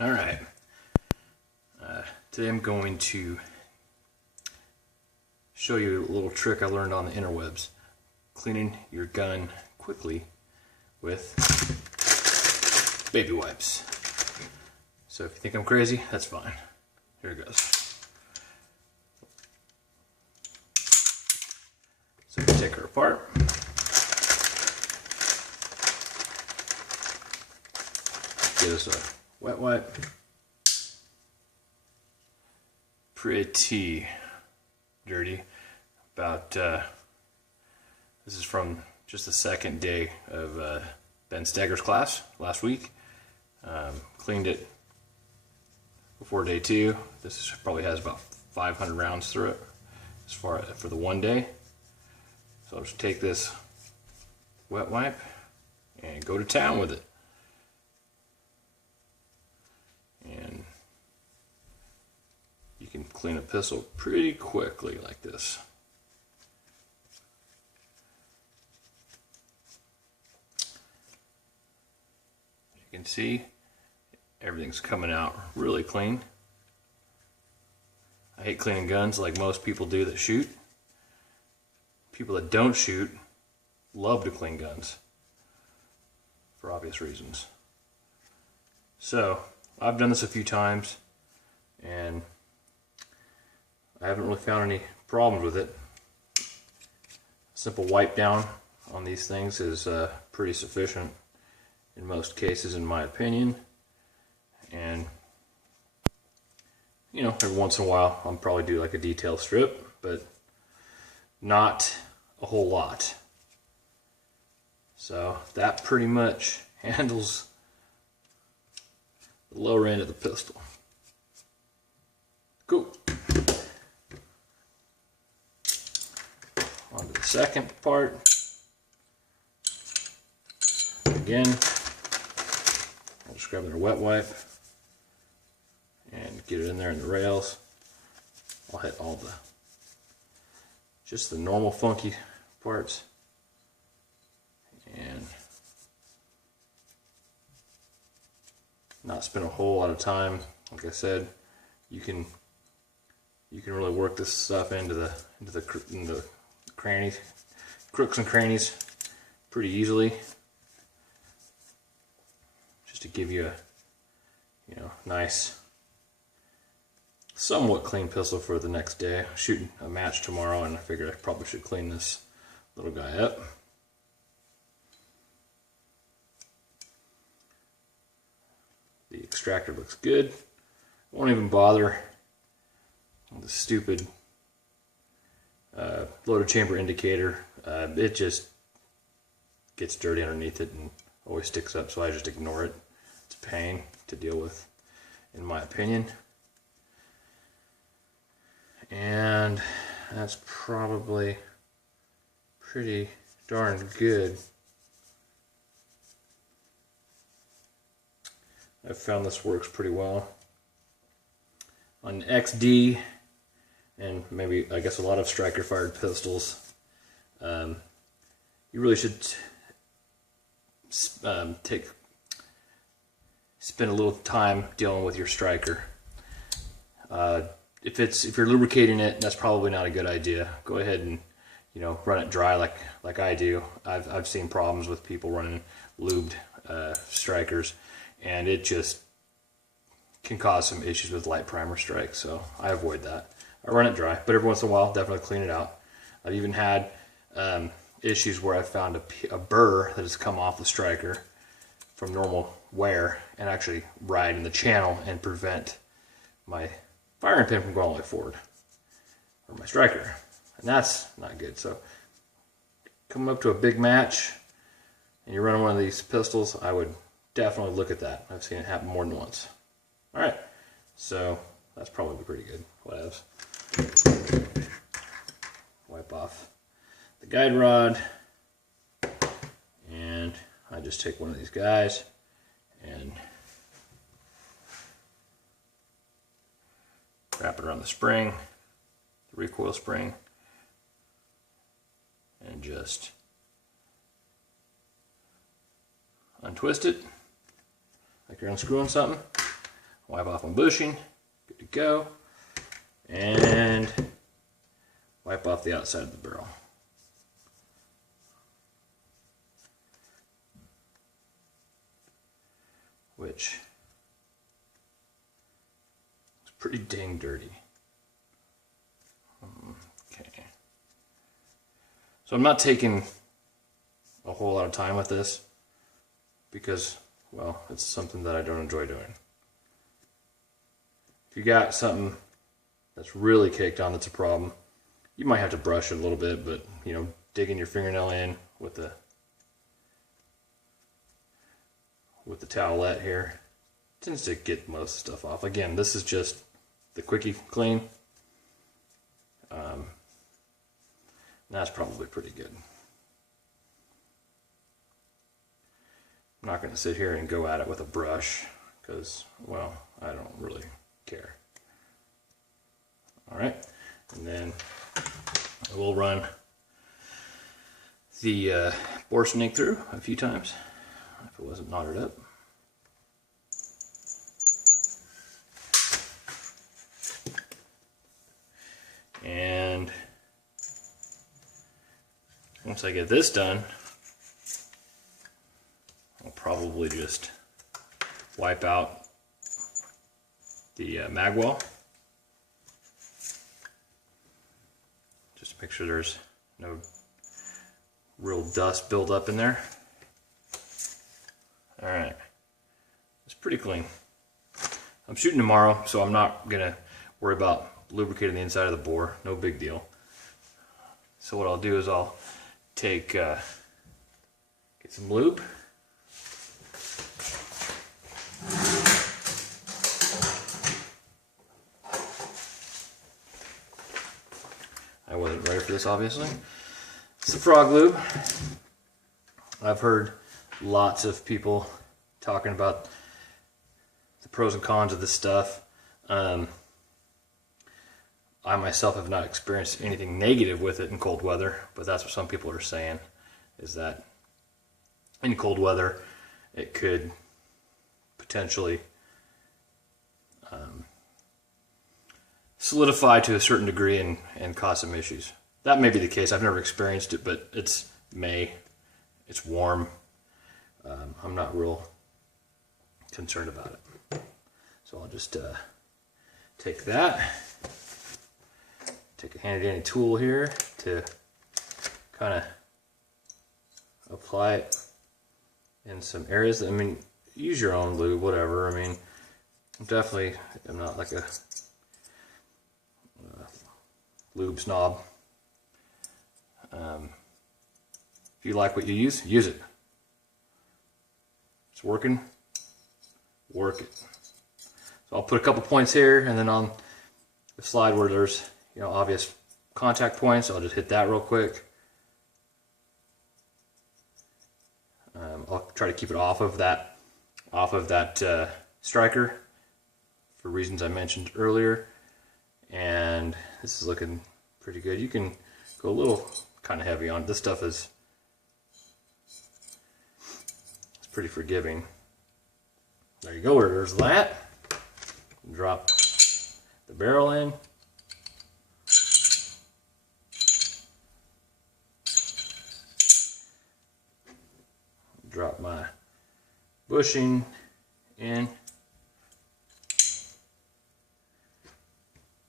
All right. Today I'm going to show you a little trick I learned on the interwebs. Cleaning your gun quickly with baby wipes. So if you think I'm crazy, that's fine. Here it goes. So we take her apart. Get us a wet wipe. Pretty dirty. About this is from just the second day of Ben Stagger's class last week. Cleaned it before day 2. This probably has about 500 rounds through it as far for the one day. So I'll just take this wet wipe and go to town with it. And you can clean a pistol pretty quickly like this. As you can see, everything's coming out really clean. I hate cleaning guns like most people do that shoot. People that don't shoot love to clean guns for obvious reasons. So I've done this a few times and I haven't really found any problems with it. Simple wipe down on these things is pretty sufficient in most cases, in my opinion. And you know, every once in a while I'll probably do like a detail strip, but not a whole lot. So that pretty much handles the lower end of the pistol. Cool. On to the second part. Again, I'll just grab another wet wipe and get it in there in the rails. I'll hit all the, just the normal funky parts. And not spend a whole lot of time. Like I said, you can really work this stuff into the crannies, crooks and crannies pretty easily, just to give you a, you know, nice, somewhat clean pistol for the next day. I'm shooting a match tomorrow and I figured I probably should clean this little guy up. The extractor looks good. Won't even bother with the stupid loaded chamber indicator. It just gets dirty underneath it and always sticks up, so I just ignore it. It's a pain to deal with, in my opinion. And that's probably pretty darn good. I've found this works pretty well. On XD, and maybe, I guess, a lot of striker fired pistols, you really should spend a little time dealing with your striker. If you're lubricating it, that's probably not a good idea. Go ahead and, you know, run it dry like I do. I've seen problems with people running lubed strikers, and it just can cause some issues with light primer strikes, so I avoid that. I run it dry, but every once in a while, definitely clean it out. I've even had issues where I found a burr that has come off the striker from normal wear and actually ride in the channel and prevent my firing pin from going all the way forward, or my striker, and that's not good. So coming up to a big match and you're running one of these pistols, I would definitely look at that. I've seen it happen more than once. All right, so that's probably pretty good. Whatevs. Wipe off the guide rod, and I just take one of these guys and wrap it around the spring, the recoil spring, and just untwist it like you're unscrewing something. wipe off my bushing, good to go, and wipe off the outside of the barrel. Which is pretty dang dirty. Okay. So I'm not taking a whole lot of time with this because, well, it's something that I don't enjoy doing. If you got something that's really caked on that's a problem, you might have to brush it a little bit, but, you know, digging your fingernail in with the towelette here tends to get most stuff off. Again, this is just the quickie clean. That's probably pretty good. I'm not going to sit here and go at it with a brush because, well, I don't really care. All right, and then we'll run the bore snake through a few times if it wasn't knotted up. And once I get this done, I'll probably just wipe out the mag well, just to make sure there's no real dust build up in there. All right, it's pretty clean. I'm shooting tomorrow, so I'm not gonna worry about lubricating the inside of the bore. No big deal. So what I'll do is I'll take get some lube. I wasn't ready for this, obviously. It's the frog lube. I've heard lots of people talking about the pros and cons of this stuff. I myself have not experienced anything negative with it in cold weather, but that's what some people are saying, is that in cold weather it could potentially solidify to a certain degree and cause some issues. That may be the case. I've never experienced it, but it's May. It's warm. I'm not real concerned about it. So I'll just take that. Take a handy dandy tool here to kind of apply it in some areas. I mean, use your own lube, whatever. I mean, I'm not like a lube snob. If you like what you use it. It's working, work it. So I'll put a couple points here, and then on the slide where there's, you know, obvious contact points, I'll just hit that real quick. I'll try to keep it off of that striker for reasons I mentioned earlier. And this is looking pretty good. You can go a little kind of heavy on it. This stuff is pretty forgiving. There you go. There's that. Drop the barrel in. Drop my bushing in.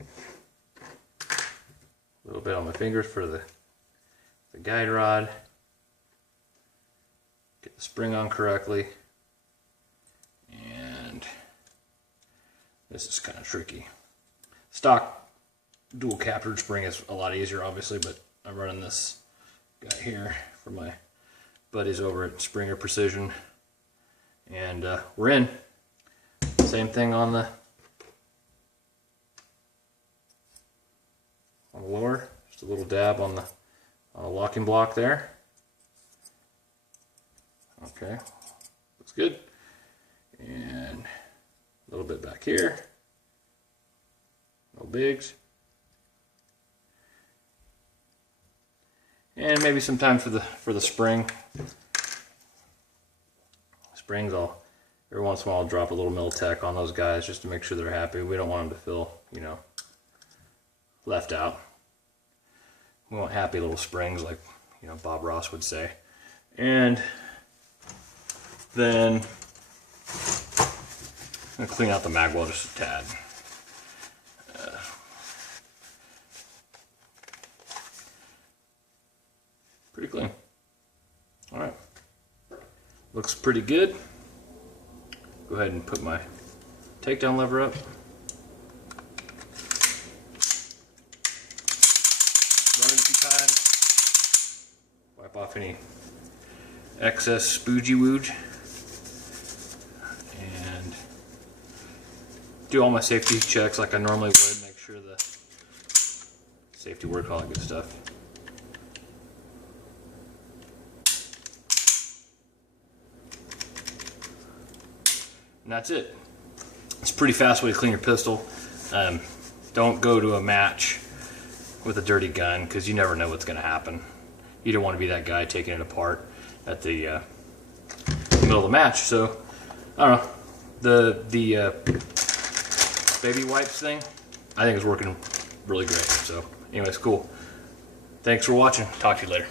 A little bit on my fingers for the guide rod. Get the spring on correctly. And this is kind of tricky. Stock dual captured spring is a lot easier, obviously, but I'm running this guy here for my buddies over at Springer Precision. And we're in. Same thing on the lower. Just a little dab on the locking block there. Okay, looks good. And a little bit back here. No bigs. And maybe some time for the spring. Springs, I'll every once in a while I'll drop a little Miltech on those guys just to make sure they're happy. We don't want them to feel, you know, left out. We want happy little springs, like, you know, Bob Ross would say. And then I'm going to clean out the magwell just a tad. Pretty clean. Alright. Looks pretty good. Go ahead and put my takedown lever up. Run it a few times. Wipe off any excess spoogie wooge. And do all my safety checks like I normally would. Make sure the safety work, all that good stuff. And that's it. It's a pretty fast way to clean your pistol. Don't go to a match with a dirty gun because you never know what's going to happen. You don't want to be that guy taking it apart at the middle of the match. So, I don't know. The baby wipes thing, I think is working really great. So, anyways, cool. Thanks for watching. Talk to you later.